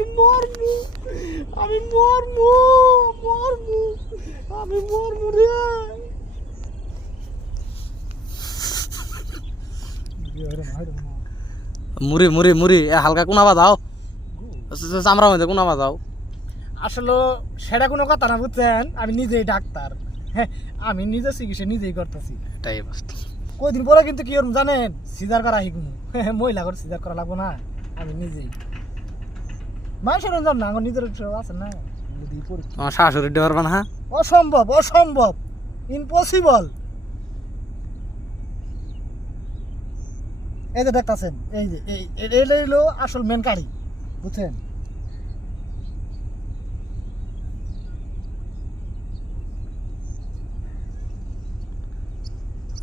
আমি মরমু আমি মরমু মরমু আমি মরমু রে মুড়ি মুড়ি মুড়ি এ হালকা কোনা বাজাও চামড়া মধ্যে কোনা বাজাও আসলে সেটা কোনো কথা না বুঝছেন আমি নিজেই ডাক্তার হ্যাঁ আমি নিজে চিকিৎসা নিজেই করতেছি এটাই বাস কয়দিন পরে কিন্তু কি করুন জানেন সিজার করা শিখবো মহিলা করে সিজার করা লাগবো না আমি নিজেই মানুষের রঞ্জন না আমার নিজের আছে না যদি পরীক্ষা আমার শাশুড়ি দেওয়ার পারবে না অসম্ভব অসম্ভব ইম্পসিবল এই যে দেখতেছেন এই যে এই হলো আসল মেন কারি বুঝছেন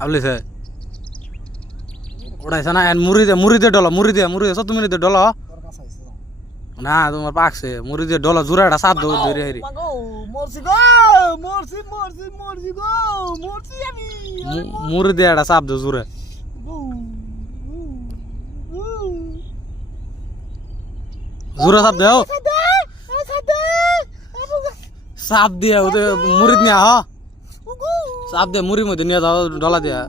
আবলিছে উড়াইছে না মুড়ি দিয়ে ডলো মুড়ি দিয়ে সত্তর মিনিটে ডলো তোর কাছে আইছে না তোমার পাকছে মুড়ি দিয়ে ডলো জোড়াটা সাপ দৌড় ধরে হেরি মরছি গো মরছি মরছি মরছি গো মরছি আমি মুড়ি দিয়ে একটা সাপ দৌ জোরে জোরে সাপ দেও সাপ দিয়ে ওতে মুড়ি নিয়ে হ সাপ দিয়ে মুড়ির মধ্যে নিয়ে যাও ডলা দিয়া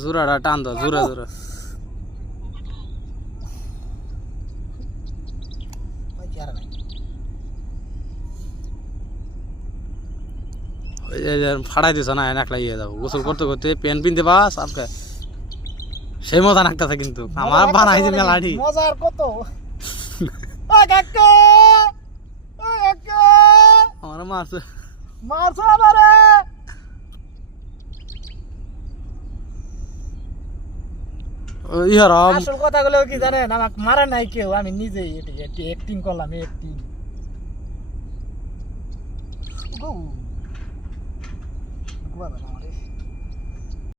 জোরাটা টান দাও জোরে জোরে ফাড়াই দিছ না একলা ইয়ে যাবো গোসল করতে করতে প্যান্ট পিনতে বা সাপকে সেই মজা নাকতেছে কিন্তু আমার বানাইছে মেলাটি মজার কত আমার মারছে মারছো আমারে ইহার আসল কথাগুলো কি জানেন আমাকে মারা নাই কেউ আমি নিজেই এটি অ্যাক্টিং করলাম অ্যাক্টিং